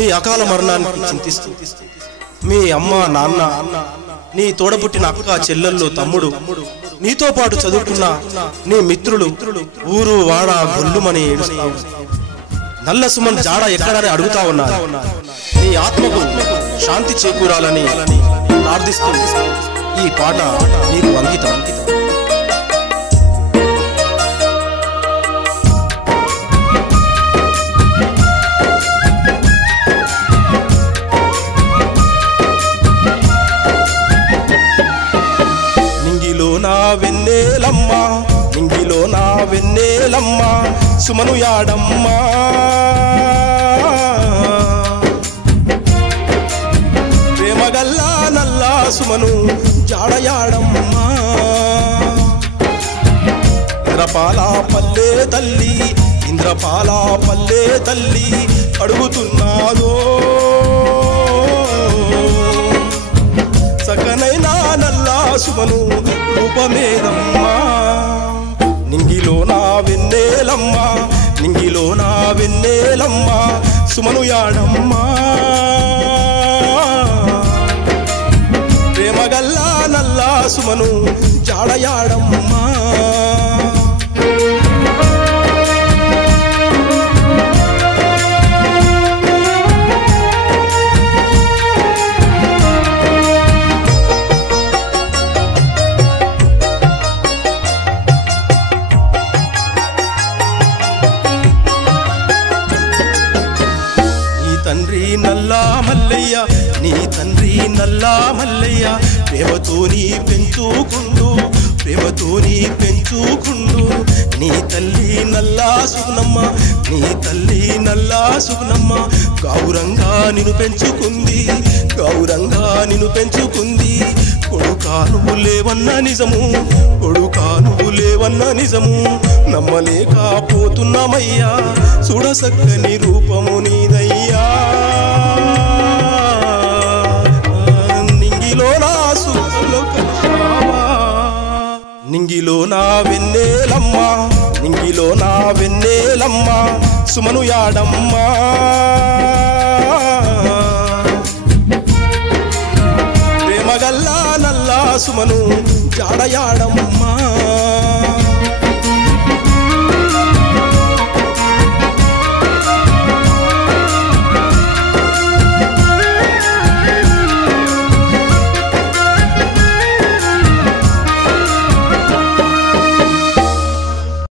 మీ అకాల మరణానికి చింతిస్తూ మీ అమ్మ నాన్న, నీ తోడబుట్టిన అక్క చెల్లెళ్ళు తమ్ముడు, నీతో పాటు చదువుకున్న నీ మిత్రులు ఊరు వాడ గొల్లుమని ఏడుస్తావు. నల్ల సుమన్ జాడ ఎక్కడని అడుగుతా ఉన్నారు. నీ ఆత్మకు శాంతి చేకూరాలని ప్రార్థిస్తూ ఈ పాట నీకు అంకితం. నింగిలో నా వెన్నెలమ్మ, నింగిలో నా వెన్నెలమ్మ, సుమను యాడమ్మా. ప్రేమగల్లా నల్లా సుమను జాడయాడమ్మా. ఇంద్రపాల పల్లె తల్లి, ఇంద్రపాల పల్లె తల్లి అడుగుతున్నాదో సకనైనా నల్లా సుమను రూపమేదమ్మా. నింగిలో నా వెన్నెలమ్మ, నింగిలో నా వెన్నెలమ్మ, సుమను యాడమ్మా. ప్రేమగల్లా నల్లా సుమను జాడయాడమ్మా. తండ్రి నల్లా మల్లయ్య, నీ తండ్రి నల్లా మల్లయ్య, ప్రేమతోని పెంచుకుండు, ప్రేమతోని పెంచుకుండు. నీ తల్లి నల్లా సుగుణమ్మ, నీ తల్లి నల్లా సుగుణమ్మ, గౌరంగా నిన్ను పెంచుకుంది, గౌరంగా నిన్ను పెంచుకుంది. కొడుకా నువ్వు లేవన్న నిజము, కొడుకా నువ్వు లేవన్న నిజము, నమ్మలేకపోతున్నామయ్యా, చూడసక్కని రూపము నీదయ్యా. నింగిలో నా సుఖంలో కలిశావా, నింగిలో నా వెన్నెలమ్మ, నింగిలో నా వెన్నెలమ్మ, సుమను యాడమ్మా. ప్రేమగల్లా నల్లా సుమను జాడయాడమ్మా.